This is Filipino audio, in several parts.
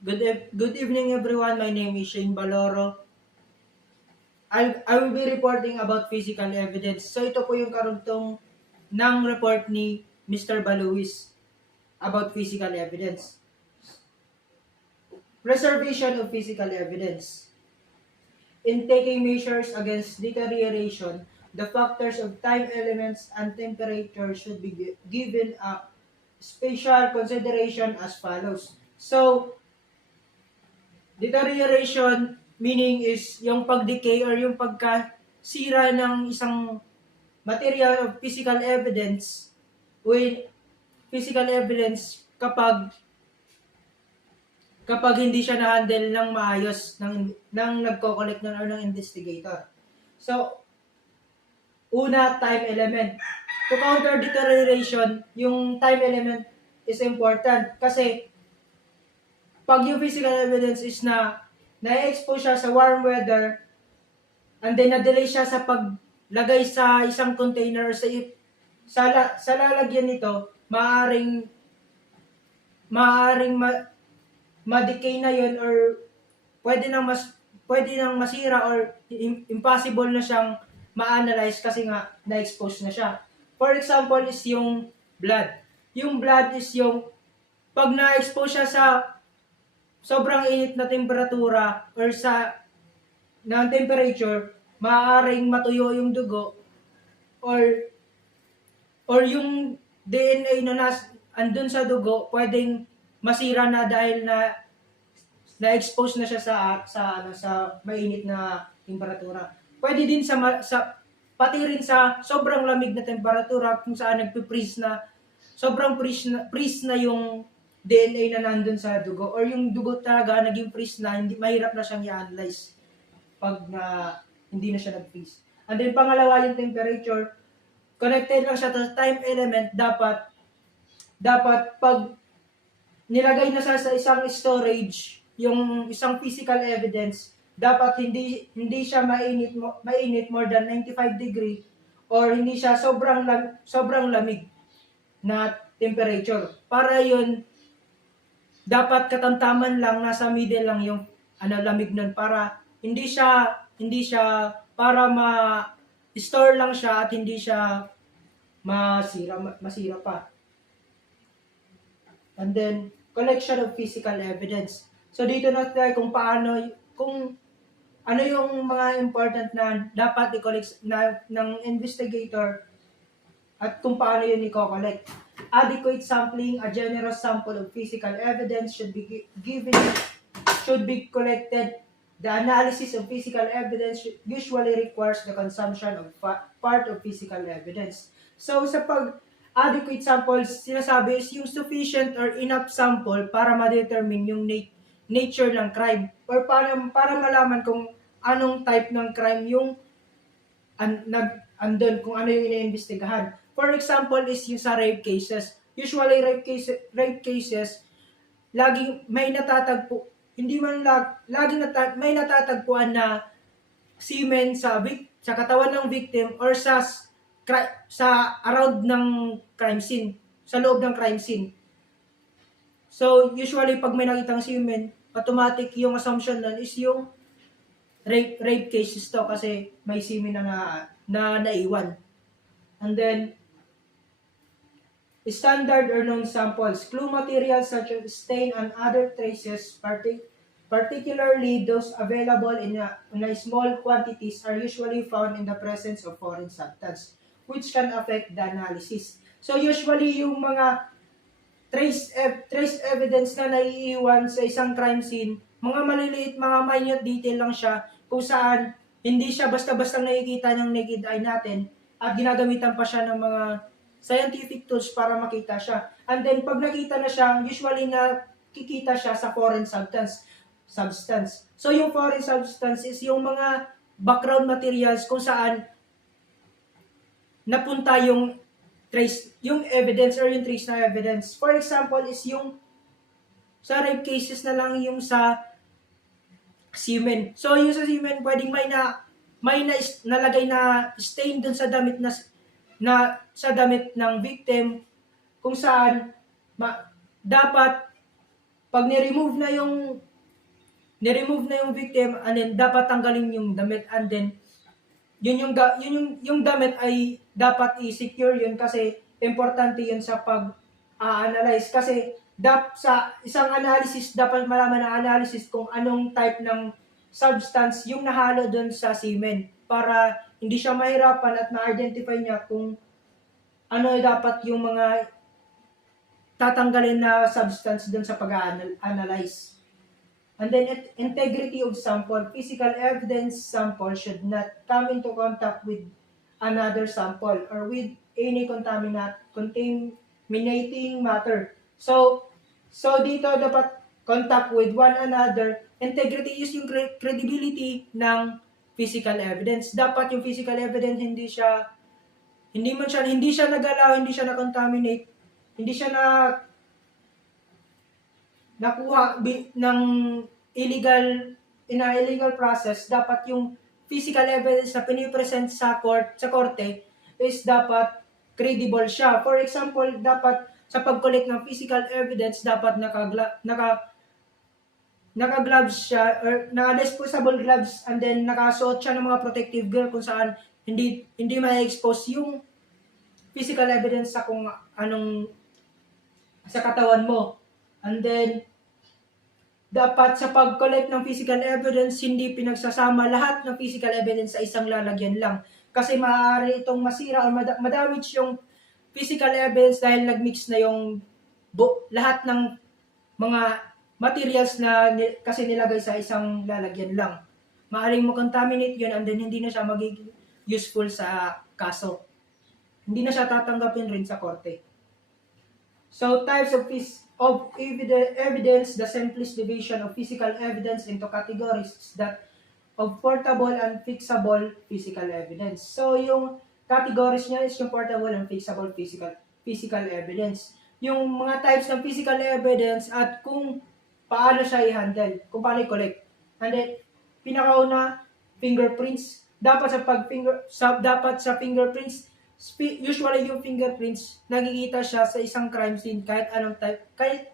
Good evening everyone. My name is Shane Baloro. I will be reporting about physical evidence. So ito po yung karugtong ng report ni Mr. Baluis about physical evidence. Preservation of physical evidence. In taking measures against deterioration, the factors of time elements and temperature should be given a special consideration as follows. So, deterioration meaning is yung pag-decay or yung pagkasira ng isang material of physical evidence with physical evidence kapag hindi siya na-handle ng maayos ng nagko-collect or ng investigator. So, una, time element. To counter deterioration, yung time element is important kasi pag yung physical evidence is na-expose siya sa warm weather and then na-delay siya sa paglagay sa isang container or sa lalagyan nito, maaring ma-decay na yun or pwede nang masira or impossible na siyang ma-analyze kasi nga na-expose na siya. For example is yung blood. Yung blood is yung pag na-expose siya sa sobrang init na temperatura or ng temperature, maaaring matuyo yung dugo or yung DNA na andun sa dugo pwedeng masira na dahil na-expose na siya sa mainit na temperatura. Pwede din pati rin sa sobrang lamig na temperatura kung saan nagpe-freeze na sobrang freeze na yung DNA na nandun sa dugo or yung dugo talaga naging freeze na, hindi mahirap na siyang i-analyze pag hindi na siya nag-freeze. And then pangalawa yung temperature, connected lang siya sa time element, dapat pag nilagay na sa isang storage yung isang physical evidence, dapat hindi siya mainit more than 95 degree or hindi siya sobrang lamig na temperature. Para yun, dapat katamtaman lang, nasa middle lang yung lamig nun para hindi siya para ma-store lang siya at hindi siya masira pa. And then collection of physical evidence. So dito na tayo kung ano yung mga important na dapat i-collect ng investigator at kung paano yun i-collect. Adequate sampling, a generous sample of physical evidence should be collected. The analysis of physical evidence usually requires the consumption of part of physical evidence. So sa adequate samples, sinasabi is yung sufficient or enough sample para ma-determine yung nature ng crime or para malaman kung anong type ng crime yung andun, kung ano yung ina-investigahan. For example is yung sa rape cases. Usually rape cases laging may natatagpo, may natatagpuan na semen sa katawan ng victim or sa around ng crime scene, sa loob ng crime scene. So usually pag may nakitang semen, automatic yung assumption nun is yung rape cases to kasi may semen na naiwan. And then standard or known samples, clue materials such as stain and other traces, particularly those available in a small quantities, are usually found in the presence of foreign substance, which can affect the analysis. So usually yung mga trace evidence na naiiwan sa isang crime scene, mga maliliit, mga minute detail lang siya kung saan hindi siya basta-basta nakikita ng naked eye natin at ginagamitan pa siya ng mga scientific tools para makita siya. And then pag nakita na siya, usually nakikita siya sa foreign substance. So yung foreign substance is yung mga background materials kung saan napunta yung trace, yung evidence or yung trace na evidence. For example is yung sa rape cases na lang yung sa semen. So yung sa semen pwedeng may nalagay na stain dun sa damit sa damit ng victim kung saan dapat pag ni-remove na yung victim, and then dapat tanggalin yung damit, and then yung damit ay dapat i-secure yun kasi importante yun sa pag-analyze kasi sa isang analysis dapat malaman ng analysis kung anong type ng substance yung nahalo doon sa semen para hindi siya mahirapan at ma-identify niya kung ano dapat yung mga tatanggalin na substance doon sa pag-analyze. And then integrity of sample. Physical evidence sample should not come into contact with another sample or with any contaminating matter. So dito dapat contact with one another. Integrity is yung credibility ng physical evidence. Dapat yung physical evidence hindi siya nagalaw, hindi siya na-contaminate, hindi siya nakuha ng illegal process. Dapat yung physical evidence na pinipresent sa korte is dapat credible siya. For example, dapat sa pag-collect ng physical evidence, dapat naka-gloves siya or naka-disposable gloves, and then nakasuot siya ng mga protective gear kung saan hindi ma-expose yung physical evidence sa kung anong sa katawan mo. And then dapat sa pag-collect ng physical evidence, hindi pinagsasama lahat ng physical evidence sa isang lalagyan lang. Kasi maaari itong masira o madamage yung physical evidence dahil nagmix na yung lahat ng mga materials na kasi nilagay sa isang lalagyan lang. Maaaring mo-contaminate yun, and then hindi na siya magiging useful sa kaso. Hindi na siya tatanggapin rin sa korte. So, types of evidence, the simplest division of physical evidence into categories is that of portable and fixable physical evidence. So, yung categories niya is yung portable and fixable physical evidence. Yung mga types ng physical evidence at kung paano siya i-handle, kung paano i-collect. And then, pinakauna, fingerprints. Dapat sa fingerprints, usually yung fingerprints, nakikita siya sa isang crime scene kahit anong type, kahit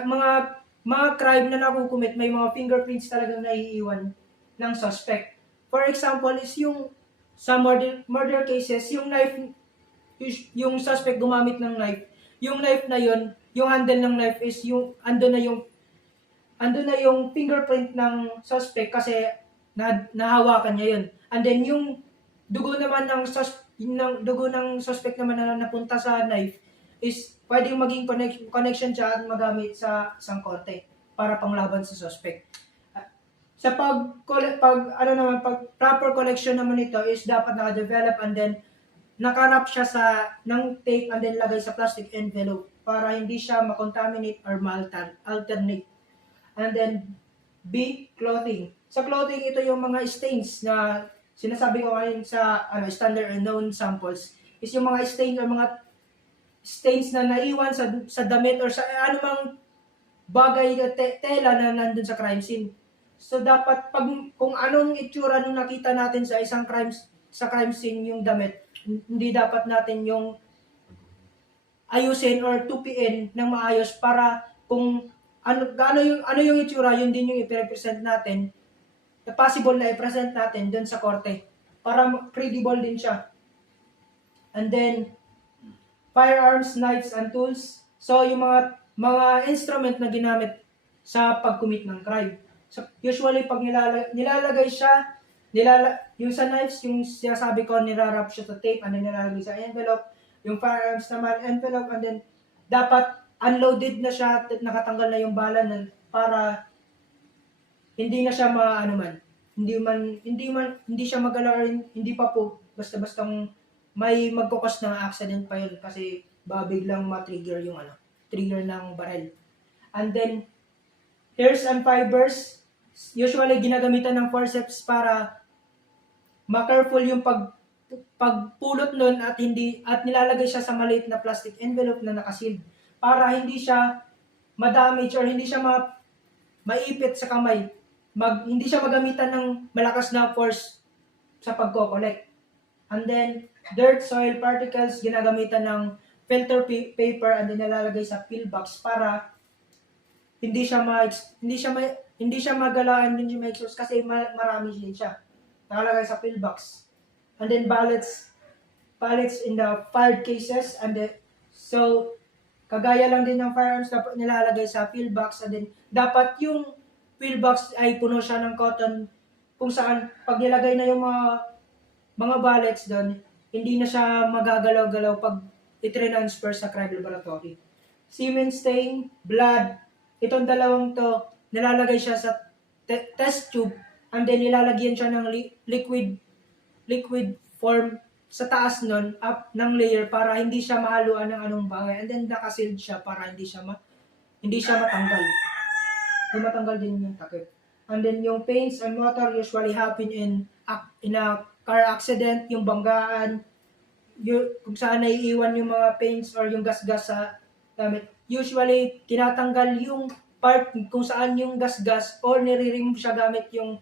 mga crime na nakukumit, may mga fingerprints talagang naiiwan ng suspect. For example, is yung sa murder cases, yung knife, yung suspect gumamit ng knife, yung knife na yun, yung handle ng knife is yung ando na yung fingerprint ng suspect kasi nahawakan niya yun. And then yung dugo naman ng suspect naman na napunta sa knife is pwedeng maging connection siya at magamit sa isang korte para panglaban sa suspect. Sa pag proper collection naman ito is dapat naka-develop and then naka-wrap siya ng tape and then lagay sa plastic envelope para hindi siya ma-contaminate or ma-alternate. And then B, clothing. Sa clothing, ito yung mga stains na sinasabi ko ngayon sa standard and known samples is yung mga stain or mga stains na naiwan sa damit or sa anumang bagay na tela na nandun sa crime scene. So dapat kung anong itsura nung nakita natin sa isang crime scene yung damit, hindi dapat natin yung ayusin or tupiin ng maayos para kung ano yung itsura, yun din yung i-represent natin, na possible na i-present natin dun sa korte para credible din siya. And then firearms, knives, and tools. So yung mga instrument na ginamit sa pag-commit ng crime. So usually pag nilalagay siya, yung sa knives, yung sinasabi ko, nirarap siya sa tape and then nilalagay sa envelope. Yung firearms naman, envelope, and then dapat unloaded na siya, nakatanggal na yung bala para hindi na siya hindi siya magalaw, hindi pa po basta-bastang may magkukos ng accident pa yun kasi biglang ma-trigger trigger ng barrel. And then hairs and fibers, usually ginagamitan ng forceps para ma-careful yung pagpulot nun at nilalagay siya sa maliit na plastic envelope na nakasealed para hindi siya ma-damage or hindi siya maipit sa kamay. Hindi siya magamitan ng malakas na force sa pagko-collect. And then dirt, soil particles, ginagamitan ng filter paper and then nilalagay sa pillbox para hindi siya magalaan, hindi siya ma-expose kasi marami din siya. Nakalagay sa pillbox. And then ballots in the filed cases, and then so kagaya lang din ng firearms dapat nilalagay sa pillbox, and then dapat yung pillbox ay puno siya ng cotton kung saan pag nilagay na yung mga ballots doon, hindi na siya magagalaw-galaw pag i-transfer sa crime laboratory. Semen stain, blood, itong dalawang to, nilalagay siya sa test tube, and then nilalagyan siya ng liquid form sa taas nun, up ng layer para hindi siya mahaluan ng anong bagay. And then nakasealed siya para hindi siya matanggal. Hindi matanggal din yung takip. And then yung paints and motor usually happen in a car accident, yung banggaan, kung saan naiiwan yung mga paints or yung gasgas sa gamit. Usually, tinatanggal yung part kung saan yung gasgas or nire-remove siya gamit yung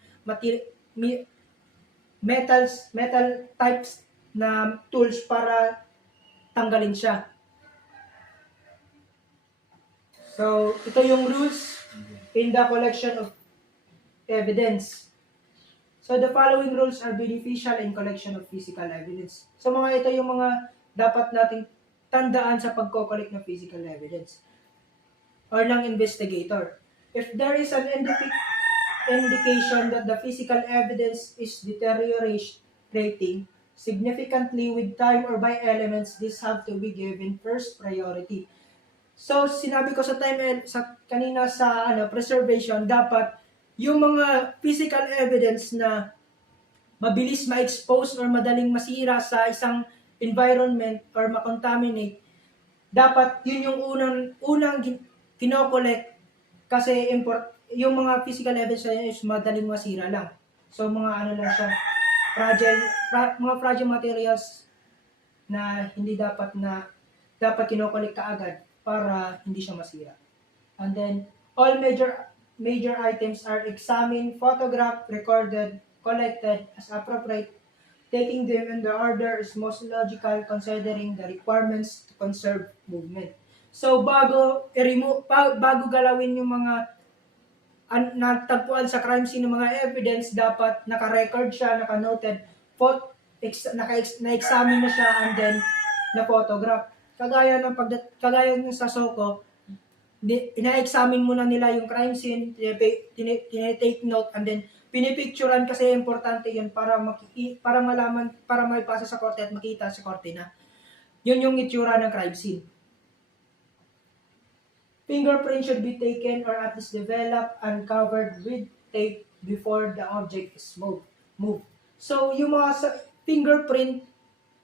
metal types na tools para tanggalin siya. So, ito yung rules in the collection of evidence. So, the following rules are beneficial in collection of physical evidence. So, ito yung mga dapat nating tandaan sa pagko-collect ng physical evidence or ng investigator. If there is an indication that the physical evidence is deteriorating significantly with time or by elements, these have to be given first priority. So, sinabi ko sa kanina sa preservation, dapat yung mga physical evidence na mabilis ma-expose or madaling masira sa isang environment or ma-contaminate, dapat yun yung unang kinokollect kasi yung mga physical evidence is madaling masira lang. So, mga lang siya, mga fragile materials na hindi dapat kinokollect kaagad para hindi siya masira. And then, all major items are examined, photographed, recorded, collected as appropriate. Taking them in the order is most logical considering the requirements to conserve movement. So, bago galawin yung mga natagpuan sa crime scene ng mga evidence, dapat naka-record siya, naka-noted, na-examine na siya, and then na-photograph. Kagaya ng sa Soko, ina-examine muna nila yung crime scene, tinitake note, and then pinipicturean kasi importante yun para malaman, para maipasa sa korte at makita sa korte na yun yung itsura ng crime scene. Fingerprint should be taken or at least developed and covered with tape before the object is moved. So, yung mga fingerprint,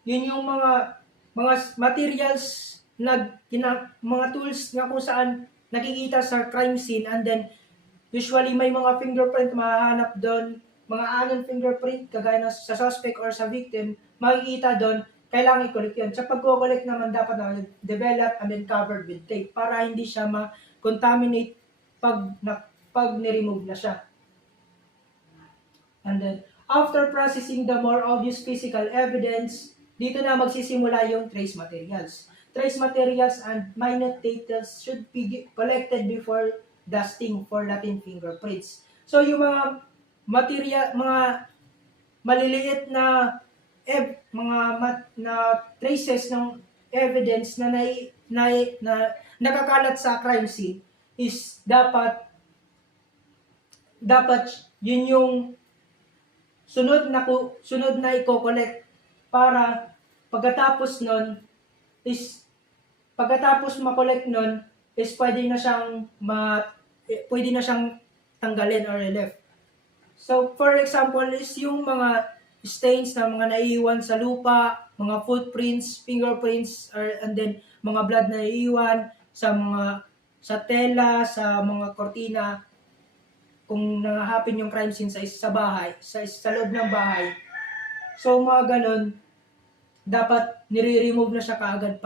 yun yung mga materials mga tools na kung saan nakikita sa crime scene, and then usually may mga fingerprint mahahanap doon, mga anong fingerprint kagaya na sa suspect or sa victim, makikita doon, kailangan i-collect yun. Sa pag-collect naman dapat na develop and then covered with tape para hindi siya ma-contaminate pag ni-remove na siya. And then, after processing the more obvious physical evidence, dito na magsisimula yung trace materials. Trace materials and minute details should be collected before dusting for Latin fingerprints. So yung mga maliliit na traces ng evidence na nakakalat sa crime scene is dapat yun yung sunod na i-collect para pagkatapos ma-collect nun is pwede na siyang tanggalin or relief. So, for example, is yung mga stains na mga naiiwan sa lupa, mga footprints, fingerprints, and then mga blood na naiiwan sa tela, sa mga kortina, kung nangahapin yung crime scene sa bahay, sa loob ng bahay. So, mga ganun, dapat nire-remove na siya kaagad,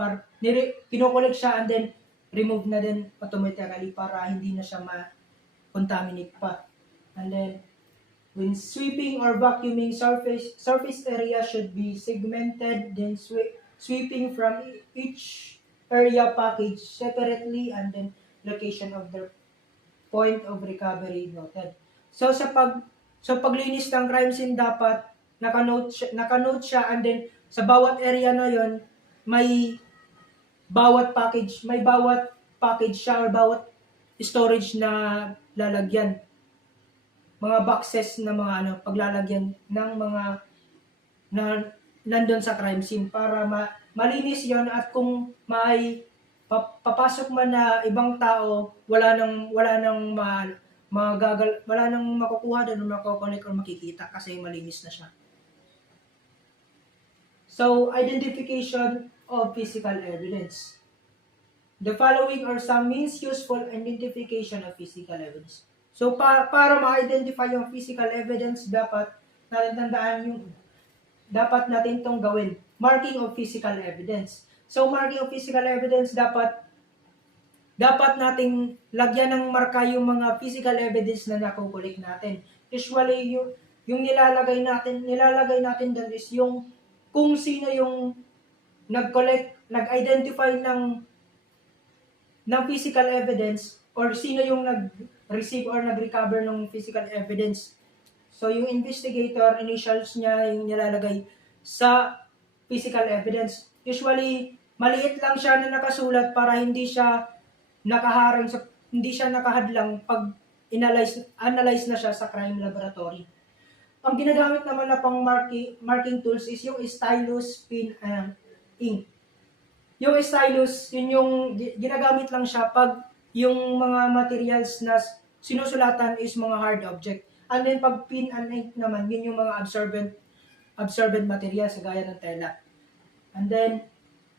kinokollect siya and then remove na din automatically para hindi na siya ma-contaminate pa. And then, when sweeping or vacuuming, surface area should be segmented, then sweeping from each area package separately, and then location of the point of recovery noted. So sa paglinis ng crime scene dapat naka-note siya, and then sa bawat area na yon may bawat package siya or bawat storage na lalagyan. Mga boxes na mga paglalagyan ng mga na nandun sa crime scene para malinis yon, at kung may papasok man na ibang tao, wala nang makukuha doon, makokonek or makikita kasi malinis na siya. So, identification of physical evidence. The following are some means useful identification of physical evidence. So, para ma-identify yung physical evidence, dapat natin itong gawin. Marking of physical evidence. So, marking of physical evidence, dapat nating lagyan ng marka yung mga physical evidence na nakukulik natin. Usually, yung nilalagay natin doon is yung kung sino yung nag-identify ng physical evidence, or sino yung nag-receive or nag-recover ng physical evidence. So, yung investigator, initials niya yung nilalagay sa physical evidence. Usually, maliit lang siya na nakasulat para hindi siya nakahadlang pag analyze na siya sa crime laboratory. Ang ginagamit naman na pang marking tools is yung stylus, pen, ink. Yung stylus, yun yung ginagamit lang siya pag yung mga materials na sinusulatan is mga hard object. And then pag pen and ink naman, yun yung mga absorbent materials gaya ng tela. And then,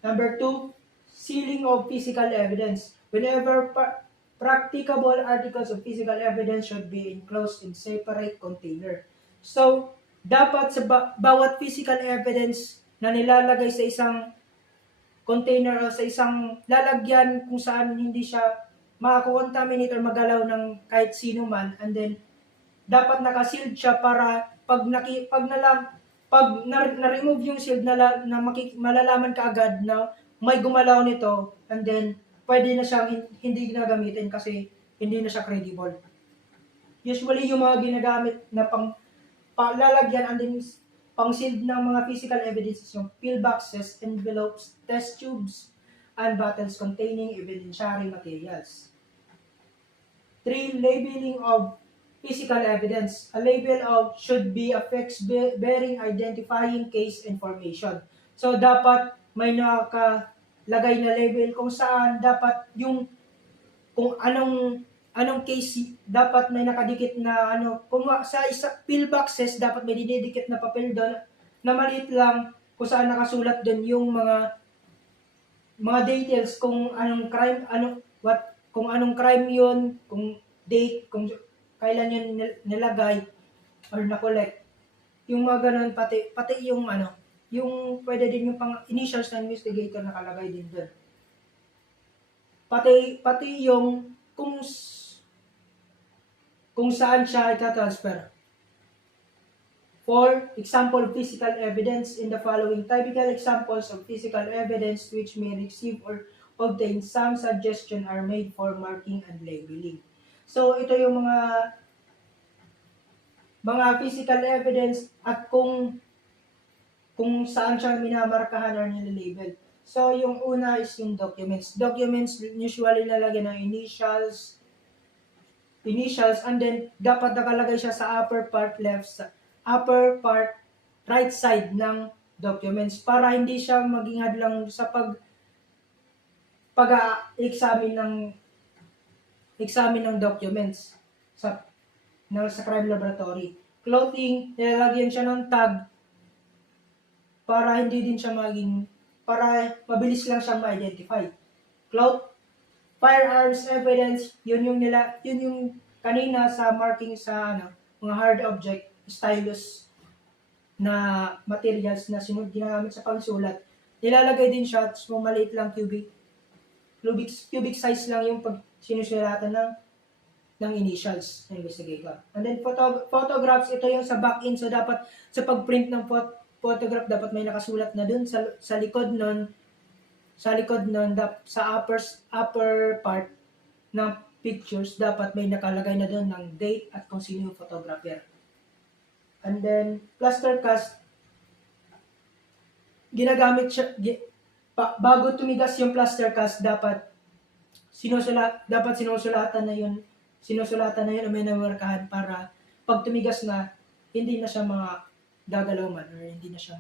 number 2, sealing of physical evidence. Whenever practicable, articles of physical evidence should be enclosed in separate container. So, dapat sa bawat physical evidence na nilalagay sa isang container o sa isang lalagyan kung saan hindi siya makakontaminate or magalaw ng kahit sino man, and then dapat naka-sealed siya para pag na-remove yung sealed malalaman ka agad na may gumalaw nito, and then pwede na siyang hindi ginagamitin kasi hindi na siya credible. Usually yung mga ginagamit na lalagyan and then pang-sealed ng mga physical evidences yung pillboxes, envelopes, test tubes, and bottles containing evidentiary materials. 3. Labeling of physical evidence. A label should be affixed bearing identifying case information. So, dapat may nakalagay na label kung saan dapat kung anong case, dapat may nakadikit na kung sa pillboxes, dapat may didikit na papel doon na maliit lang kung saan nakasulat doon yung mga details kung anong crime, kung anong crime yun, kung date, kung kailan yun nilagay or na-collect. Yung mga ganun, pati yung yung pwede din yung pang initials na investigator nakalagay din doon. Pati yung kung saan siya ita-transfer. 4. Example of physical evidence. In the following typical examples of physical evidence which may receive or obtain some suggestion are made for marking and labeling. So, ito yung mga physical evidence at kung saan siya minamarkahan or nililabel. So, yung una is yung documents. Documents usually lalagyan ng initials, and then dapat nakalagay siya sa upper part right side ng documents para hindi siya maging hadlang sa pag-examine ng documents sa crime laboratory. Clothing, nilalagyan siya ng tag para hindi din siya para mabilis lang siyang ma-identify. Firearms evidence, yun yung kanina sa marking sa mga hard object, stylus na materials na ginagamit sa pangsulat. Nilalagay din siya, so maliit lang cubic size lang yung pag sinusulatan ng initials ng investigator. And then photographs, ito yung sa back-end, so dapat sa pag-print ng photograph dapat may nakasulat na dun sa likod nun, sa upper part ng pictures, dapat may nakalagay na doon ng date at kung sino yung photographer. And then, plaster cast, ginagamit siya, bago tumigas yung plaster cast, dapat sinusulatan na yun o may namarkahan para pag tumigas na, hindi na siya mga gagalaw man or hindi na siya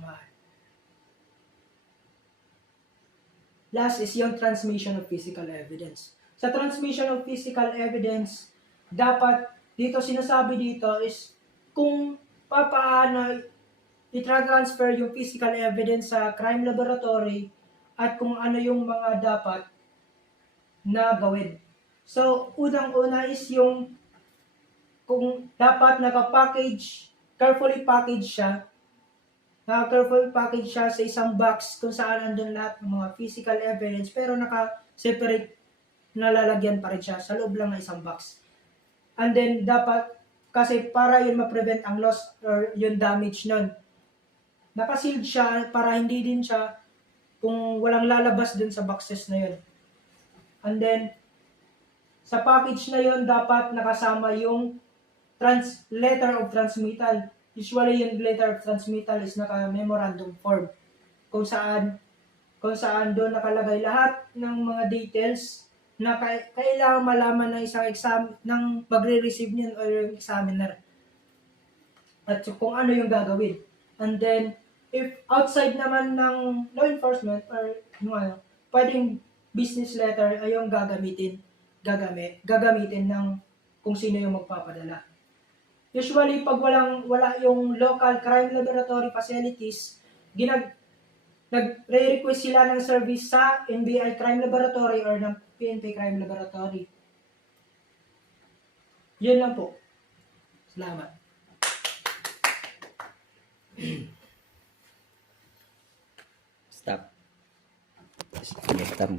Last is yung transmission of physical evidence. Sa transmission of physical evidence, dapat dito sinasabi dito is kung paano i-transfer yung physical evidence sa crime laboratory at kung ano yung mga dapat na gawin. So, unang-una is yung kung dapat carefully package siya sa isang box kung saan andun lahat ng mga physical evidence pero naka-separate nalalagyan pa rin siya sa loob lang ng isang box. And then dapat kasi para yun ma-prevent ang loss or yung damage nun. Naka-sealed siya para hindi din siya kung walang lalabas dun sa boxes na yun. And then sa package na yun dapat nakasama yung letter of transmittal. Usually, yung letter of transmittal is naka-memorandum form kung saan doon nakalagay lahat ng mga details na kailangan malaman ng isang ng magre-receive niyan o yung examiner. At kung ano yung gagawin. And then, if outside naman ng law enforcement or pwedeng business letter ay yung gagamitin ng kung sino yung magpapadala. Usually, pag wala yung local crime laboratory facilities, nagre-request sila ng service sa NBI Crime Laboratory or ng PNP Crime Laboratory. Yun lang po. Salamat. Stop. Stop.